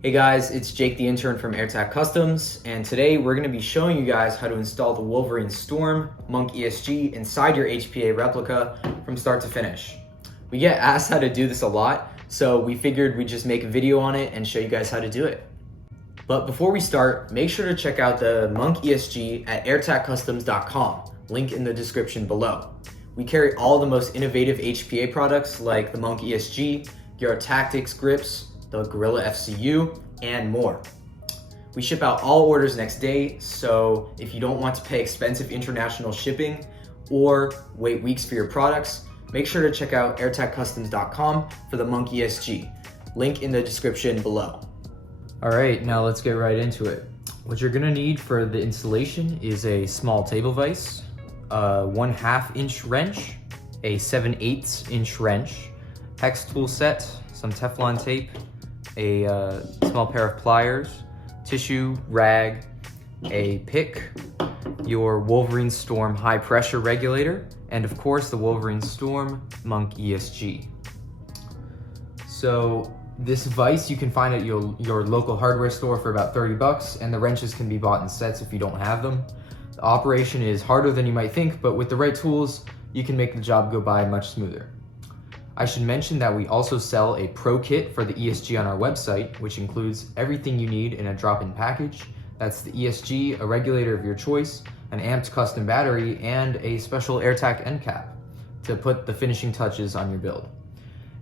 Hey guys, it's Jake the intern from AirTac Customs, and today we're going to be showing you guys how to install the Wolverine Storm Monk ESG inside your HPA replica from start to finish. We get asked how to do this a lot, so we figured we'd just make a video on it and show you guys how to do it. But before we start, make sure to check out the Monk ESG at airtaccustoms.com, link in the description below. We carry all the most innovative HPA products like the Monk ESG, your Tactics grips, the Gorilla FCU, and more. We ship out all orders next day, so if you don't want to pay expensive international shipping or wait weeks for your products, make sure to check out airtaccustoms.com for the Monk ESG. Link in the description below. All right, now let's get right into it. What you're gonna need for the installation is a small table vise, a 1/2 inch wrench, a 7/8 inch wrench, hex tool set, some Teflon tape, a small pair of pliers, tissue, rag, a pick, your Wolverine Storm high pressure regulator, and of course the Wolverine Storm Monk ESG. So this vise you can find at your local hardware store for about 30 bucks, and the wrenches can be bought in sets if you don't have them. The operation is harder than you might think, but with the right tools, you can make the job go by much smoother. I should mention that we also sell a pro kit for the ESG on our website, which includes everything you need in a drop-in package. That's the ESG, a regulator of your choice, an amped custom battery, and a special AirTac end cap to put the finishing touches on your build.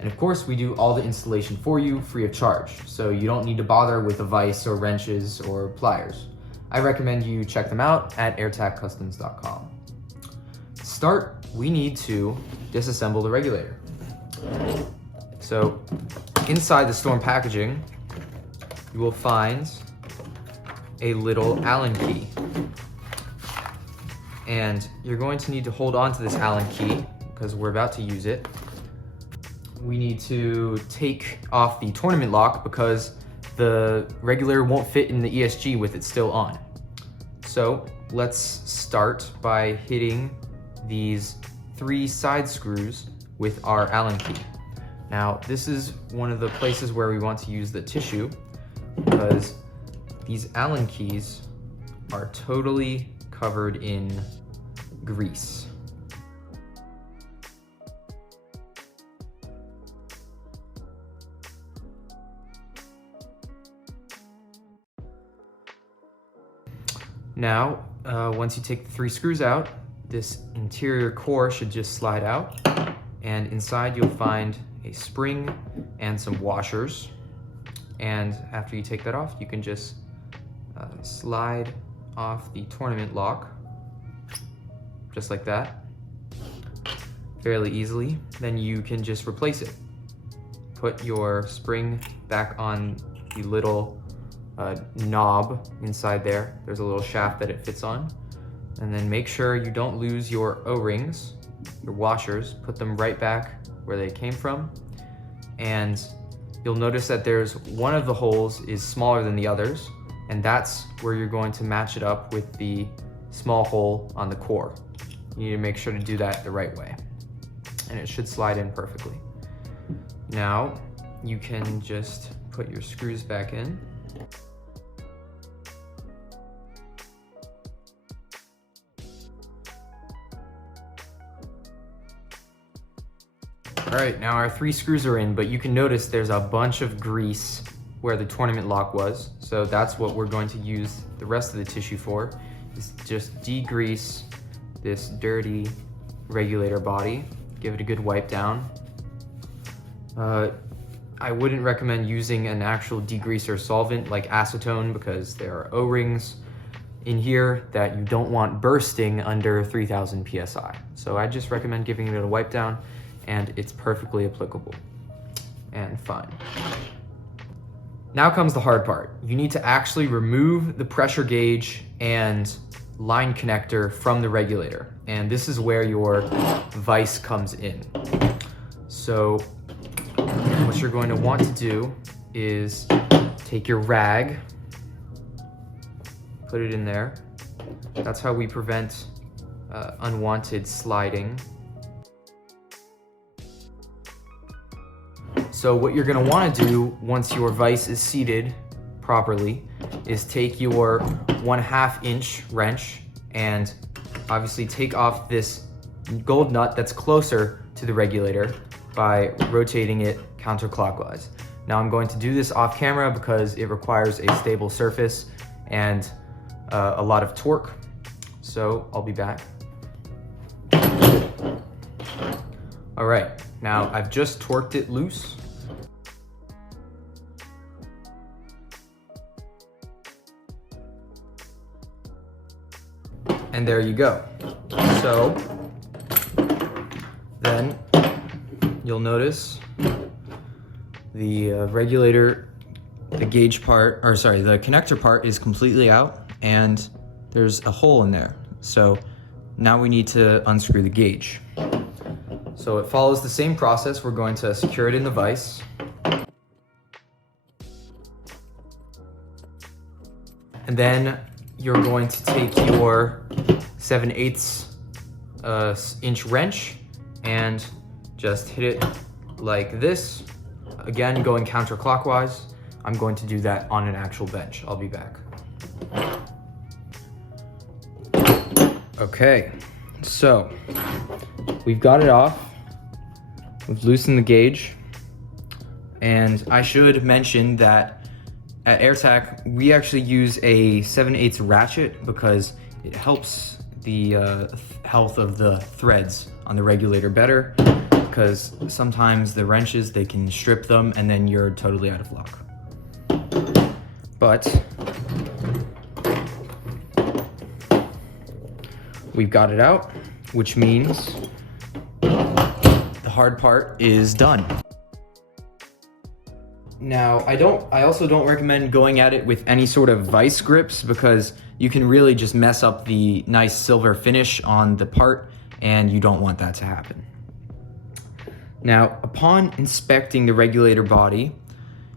And of course, we do all the installation for you free of charge, so you don't need to bother with a vise or wrenches or pliers. I recommend you check them out at airtaccustoms.com. To start, we need to disassemble the regulator. So inside the Storm packaging, you will find a little Allen key. And you're going to need to hold on to this Allen key because we're about to use it. We need to take off the tournament lock because the regulator won't fit in the ESG with it still on. So let's start by hitting these 3 side screws with our Allen key. Now, this is one of the places where we want to use the tissue because these Allen keys are totally covered in grease. Now, once you take the 3 screws out, this interior core should just slide out, and inside you'll find a spring and some washers. And after you take that off, you can just slide off the tournament lock, just like that, fairly easily. Then you can just replace it. Put your spring back on the little knob inside there. There's a little shaft that it fits on. And then make sure you don't lose your O-rings, your washers. Put them right back where they came from. And you'll notice that there's one of the holes is smaller than the others, and that's where you're going to match it up with the small hole on the core. You need to make sure to do that the right way, and it should slide in perfectly. Now you can just put your screws back in. All right, now our 3 screws are in, but you can notice there's a bunch of grease where the tournament lock was. So that's what we're going to use the rest of the tissue for, is just degrease this dirty regulator body. Give it a good wipe down. I wouldn't recommend using an actual degreaser solvent like acetone because there are O-rings in here that you don't want bursting under 3000 PSI. So I just recommend giving it a wipe down, and it's perfectly applicable and fine. Now comes the hard part. You need to actually remove the pressure gauge and line connector from the regulator, and this is where your vise comes in. So what you're going to want to do is take your rag, put it in there. That's how we prevent unwanted sliding. So what you're gonna wanna do once your vise is seated properly is take your 1/2 inch wrench and obviously take off this gold nut that's closer to the regulator by rotating it counterclockwise. Now I'm going to do this off camera because it requires a stable surface and a lot of torque. So I'll be back. All right, now I've just torqued it loose. And there you go. So then you'll notice the regulator, the gauge part, or sorry, the connector part is completely out and there's a hole in there. So now we need to unscrew the gauge. So it follows the same process. We're going to secure it in the vise. And then you're going to take your 7/8 inch wrench and just hit it like this. Again, going counterclockwise. I'm going to do that on an actual bench. I'll be back. Okay, so we've got it off. We've loosened the gauge. And I should mention that at AirTac, we actually use a 7/8 ratchet because it helps the health of the threads on the regulator better, because sometimes the wrenches, they can strip them and then you're totally out of luck. But we've got it out, which means the hard part is done. Now, I also don't recommend going at it with any sort of vice grips because you can really just mess up the nice silver finish on the part, and you don't want that to happen. Now, upon inspecting the regulator body,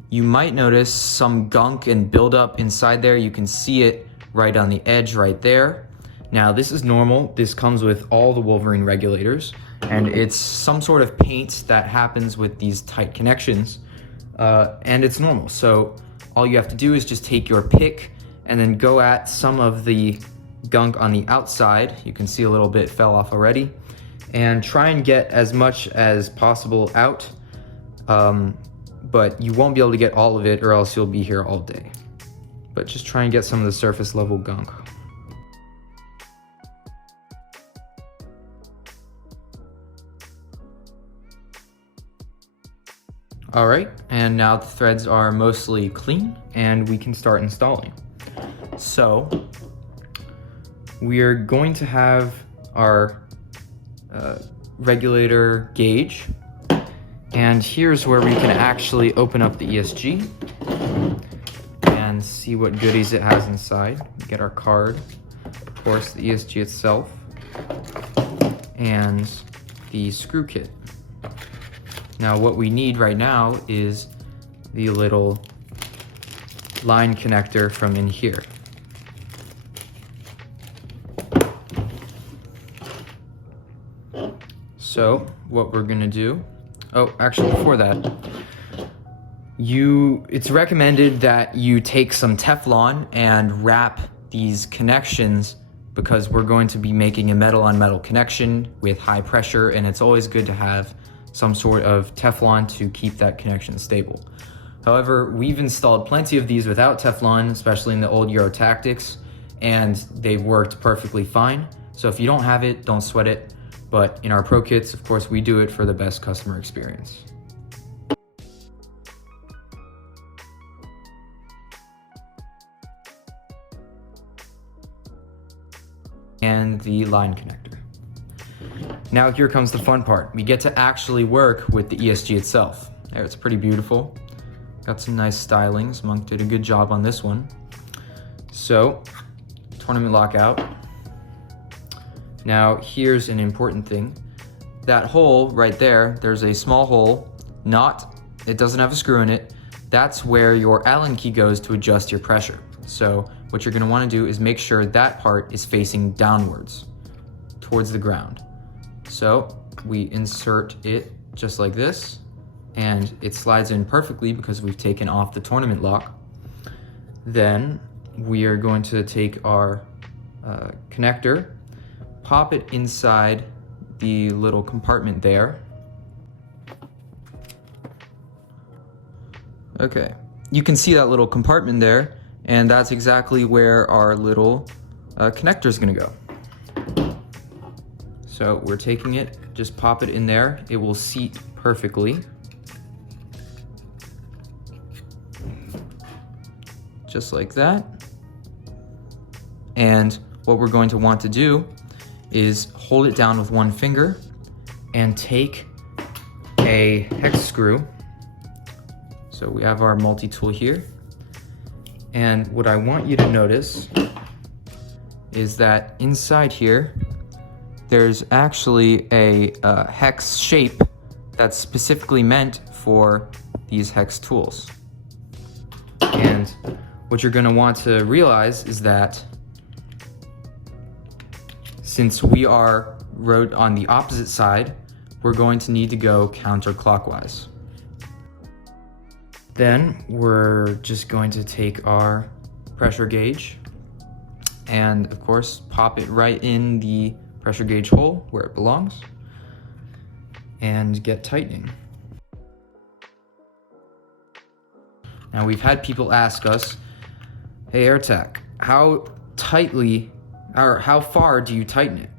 you might notice some gunk and buildup inside there. You can see it right on the edge right there. Now, this is normal. This comes with all the Wolverine regulators, and it's some sort of paint that happens with these tight connections. And it's normal. So all you have to do is just take your pick and then go at some of the gunk on the outside. You can see a little bit fell off already, and try and get as much as possible out. But you won't be able to get all of it or else you'll be here all day. But just try and get some of the surface level gunk. All right, and now the threads are mostly clean and we can start installing. So we're going to have our regulator gauge, and here's where we can actually open up the ESG and see what goodies it has inside. Get our card, of course, the ESG itself, and the screw kit. Now what we need right now is the little line connector from in here. So what we're gonna do, oh, actually before that, it's recommended that you take some Teflon and wrap these connections, because we're going to be making a metal on metal connection with high pressure, and it's always good to have some sort of Teflon to keep that connection stable. However, we've installed plenty of these without Teflon, especially in the old Euro Tactics, and they've worked perfectly fine. So if you don't have it, don't sweat it. But in our Pro Kits, of course, we do it for the best customer experience. And the line connector. Now here comes the fun part. We get to actually work with the ESG itself. There, it's pretty beautiful. Got some nice stylings. Monk did a good job on this one. So, tournament lockout. Now here's an important thing. That hole right there, there's a small hole, it doesn't have a screw in it. That's where your Allen key goes to adjust your pressure. So what you're gonna wanna do is make sure that part is facing downwards towards the ground. So we insert it just like this, and it slides in perfectly because we've taken off the tournament lock. Then we are going to take our connector, pop it inside the little compartment there. Okay, you can see that little compartment there, and that's exactly where our little connector is gonna go. So we're taking it, just pop it in there. It will seat perfectly. Just like that. And what we're going to want to do is hold it down with one finger and take a hex screw. So we have our multi-tool here. And what I want you to notice is that inside here, there's actually a hex shape that's specifically meant for these hex tools. And what you're gonna want to realize is that since we are rode on the opposite side, we're going to need to go counterclockwise. Then we're just going to take our pressure gauge and of course pop it right in the pressure gauge hole where it belongs and get tightening. Now we've had people ask us, hey AirTech, how tightly or how far do you tighten it?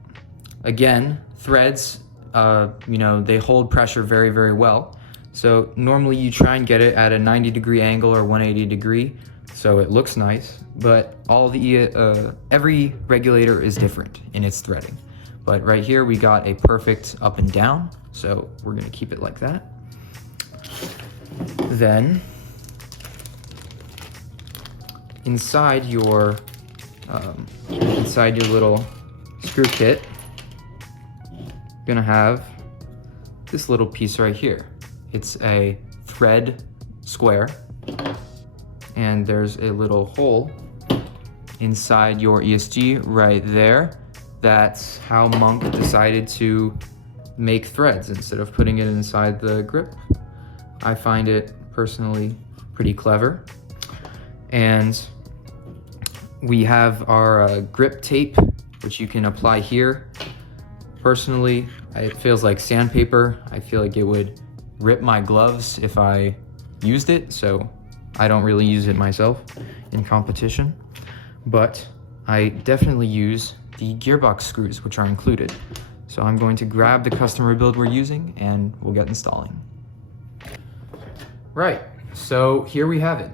Again, threads, they hold pressure very, very well. So normally you try and get it at a 90-degree angle or 180 degree, so it looks nice, but every regulator is different in its threading. But right here we got a perfect up and down, so we're gonna keep it like that. Then, inside your little screw kit, you're gonna have this little piece right here. It's a thread square, and there's a little hole inside your ESG right there. That's how Monk decided to make threads instead of putting it inside the grip. I find it personally pretty clever. And we have our grip tape, which you can apply here. Personally, it feels like sandpaper. I feel like it would rip my gloves if I used it, so I don't really use it myself in competition. But I definitely use the gearbox screws, which are included. So I'm going to grab the customer build we're using and we'll get installing. Right, so here we have it.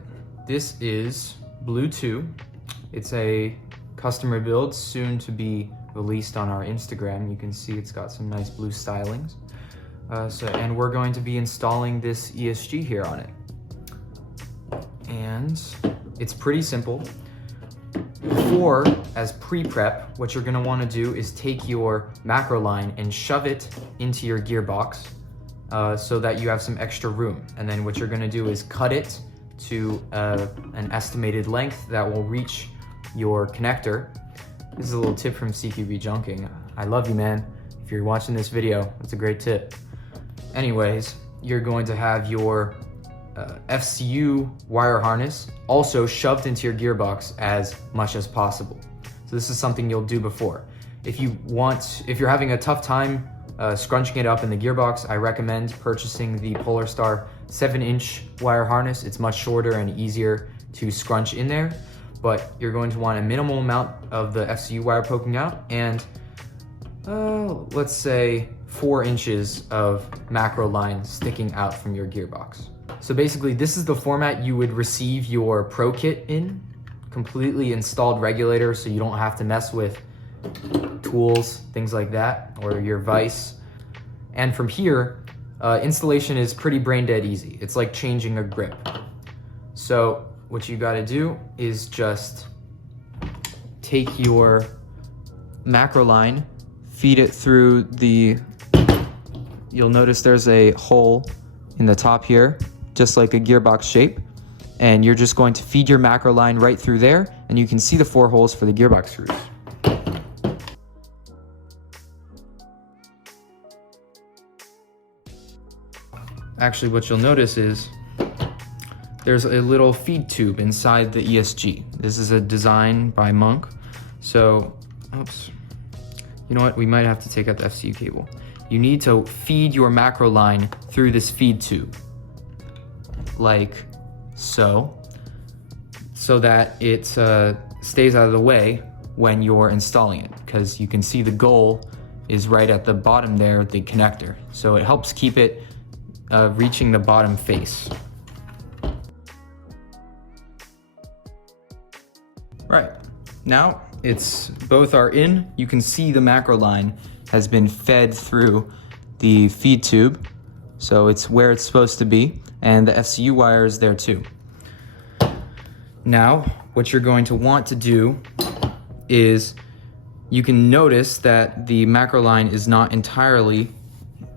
This is Blue 2. It's a customer build, soon to be released on our Instagram. You can see it's got some nice blue stylings. And we're going to be installing this ESG here on it. And it's pretty simple. Before, as pre-prep, what you're gonna wanna do is take your macro line and shove it into your gearbox so that you have some extra room. And then what you're gonna do is cut it to an estimated length that will reach your connector. This is a little tip from CQB Junking. I love you, man. If you're watching this video, it's a great tip. Anyways, you're going to have your FCU wire harness also shoved into your gearbox as much as possible. So this is something you'll do before. If you're having a tough time scrunching it up in the gearbox, I recommend purchasing the Polar Star 7-inch wire harness. It's much shorter and easier to scrunch in there, but you're going to want a minimal amount of the FCU wire poking out and let's say 4 inches of macro line sticking out from your gearbox. So basically this is the format you would receive your Pro Kit in, completely installed regulator, so you don't have to mess with tools, things like that, or your vise. And from here, installation is pretty brain dead easy. It's like changing a grip. So what you gotta do is just take your macro line, feed it through you'll notice there's a hole in the top here, just like a gearbox shape. And you're just going to feed your macro line right through there, and you can see the 4 holes for the gearbox screws. Actually, what you'll notice is there's a little feed tube inside the ESG. This is a design by Monk. So, oops. You know what? We might have to take out the FCU cable. You need to feed your macro line through this feed tube. Like so. So that it stays out of the way when you're installing it. Because you can see the goal is right at the bottom there, the connector. So it helps keep it reaching the bottom face. Right, now it's both are in. You can see the macro line has been fed through the feed tube. So it's where it's supposed to be. And the FCU wire is there too. Now, what you're going to want to do is you can notice that the macro line is not entirely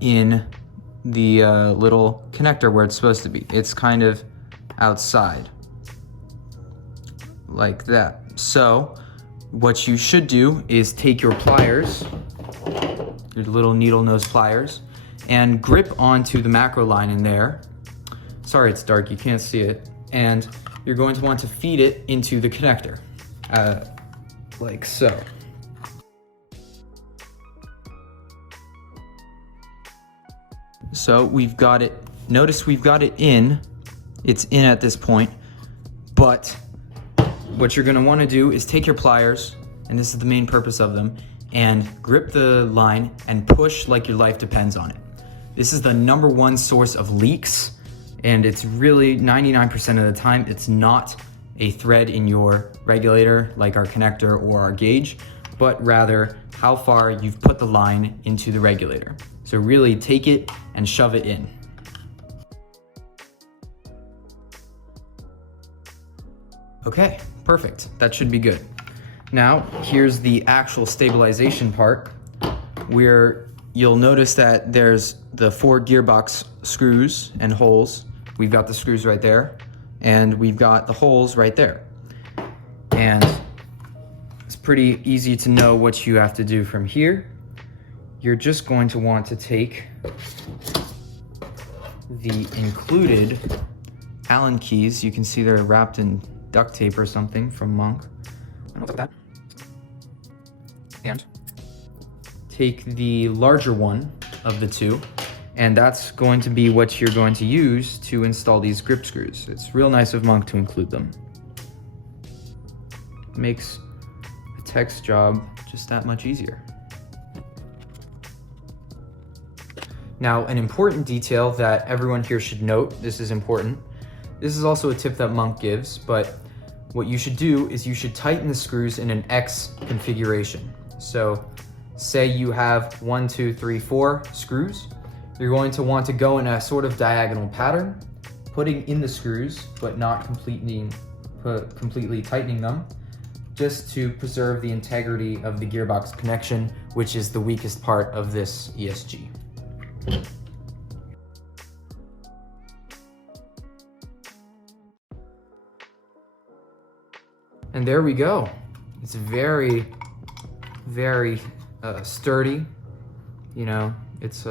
in the little connector where it's supposed to be. It's kind of outside, like that. So what you should do is take your pliers, your little needle nose pliers, and grip onto the macro line in there. Sorry, it's dark, you can't see it. And you're going to want to feed it into the connector, like so. So we've got it, notice we've got it in, it's in at this point, but what you're gonna wanna do is take your pliers, and this is the main purpose of them, and grip the line and push like your life depends on it. This is the #1 source of leaks, and it's really 99% of the time, it's not a thread in your regulator like our connector or our gauge, but rather how far you've put the line into the regulator. So really take it and shove it in. Okay, perfect. That should be good. Now, here's the actual stabilization part, where you'll notice that there's the 4 gearbox screws and holes. We've got the screws right there, and we've got the holes right there. And it's pretty easy to know what you have to do from here. You're just going to want to take the included Allen keys. You can see they're wrapped in duct tape or something from Monk. I don't know that. And take the larger one of the two, and that's going to be what you're going to use to install these grip screws. It's real nice of Monk to include them. Makes a tech's job just that much easier. Now, an important detail that everyone here should note, this is important. This is also a tip that Monk gives, but what you should do is you should tighten the screws in an X configuration. So say you have 1, 2, 3, 4 screws. You're going to want to go in a sort of diagonal pattern, putting in the screws, but not completely tightening them, just to preserve the integrity of the gearbox connection, which is the weakest part of this ESG. And there we go. It's very, very sturdy. You know, it's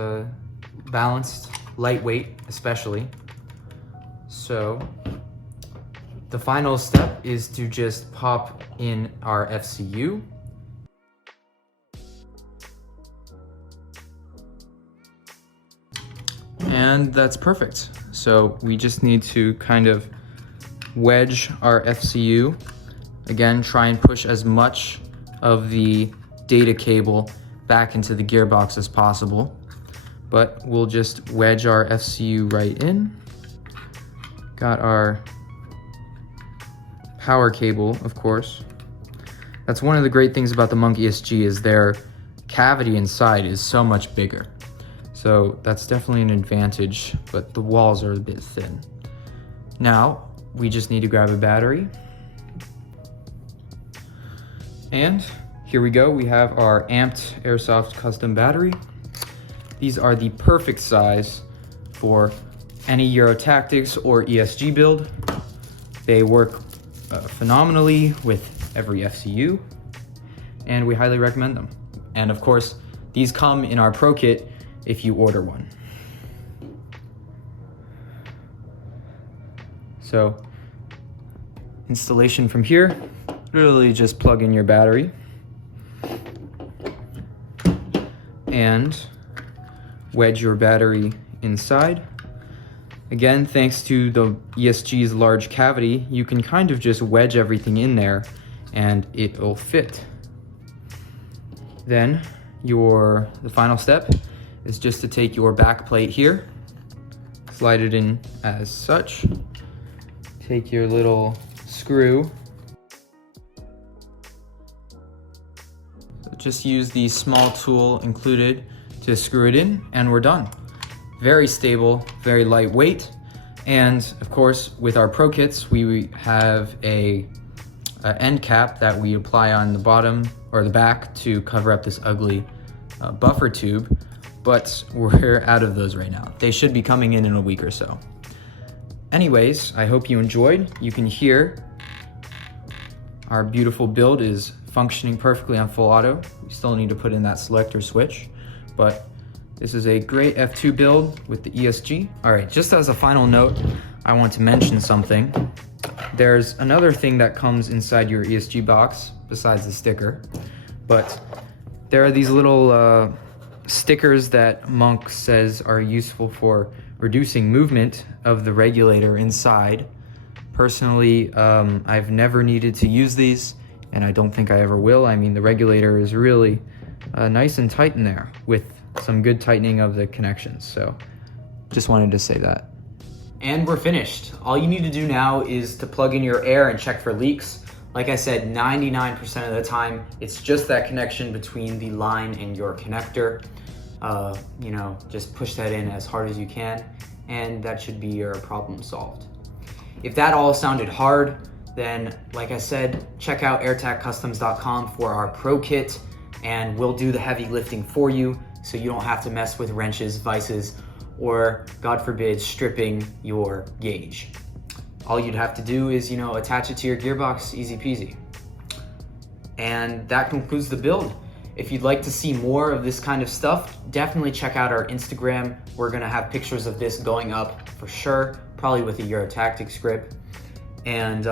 balanced, lightweight especially. So the final step is to just pop in our FCU. And that's perfect. So we just need to kind of wedge our FCU. Again, try and push as much of the data cable back into the gearbox as possible. But we'll just wedge our FCU right in. Got our power cable, of course. That's one of the great things about the Monk ESG is their cavity inside is so much bigger. So that's definitely an advantage, but the walls are a bit thin. Now, we just need to grab a battery. And here we go, we have our amped Airsoft custom battery. These are the perfect size for any Euro Tactics or ESG build. They work phenomenally with every FCU, and we highly recommend them. And of course, these come in our Pro Kit if you order one. So installation from here, literally just plug in your battery and wedge your battery inside. Again, thanks to the ESG's large cavity, you can kind of just wedge everything in there and it'll fit. Then the final step is just to take your back plate here, slide it in as such, take your little screw, just use the small tool included to screw it in, and we're done. Very stable, very lightweight, and of course with our Pro Kits we have a end cap that we apply on the bottom or the back to cover up this ugly buffer tube, but we're out of those right now. They should be coming in a week or so. Anyways, I hope you enjoyed. You can hear our beautiful build is functioning perfectly on full auto. We still need to put in that selector switch, but this is a great F2 build with the ESG. All right, just as a final note, I want to mention something. There's another thing that comes inside your ESG box besides the sticker, but there are these little stickers that Monk says are useful for reducing movement of the regulator inside. Personally, I've never needed to use these, and I don't think I ever will. I mean, the regulator is really nice and tight in there with some good tightening of the connections. So just wanted to say that. And we're finished. All you need to do now is to plug in your air and check for leaks. Like I said, 99% of the time, it's just that connection between the line and your connector. Just push that in as hard as you can, and that should be your problem solved. If that all sounded hard, then like I said, check out airtagcustoms.com for our Pro Kit, and we'll do the heavy lifting for you so you don't have to mess with wrenches, vices, or God forbid, stripping your gauge. All you'd have to do is, attach it to your gearbox, easy peasy. And that concludes the build. If you'd like to see more of this kind of stuff, definitely check out our Instagram. We're gonna have pictures of this going up for sure, probably with a Euro Tactics grip. And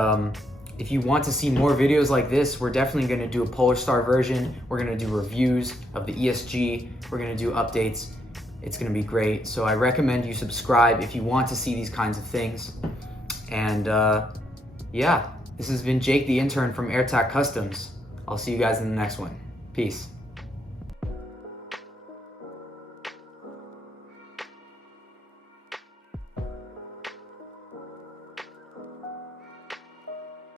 if you want to see more videos like this, we're definitely gonna do a Polar Star version. We're gonna do reviews of the ESG. We're gonna do updates. It's gonna be great. So I recommend you subscribe if you want to see these kinds of things. And yeah, this has been Jake the intern from AirTag Customs. I'll see you guys in the next one. Peace.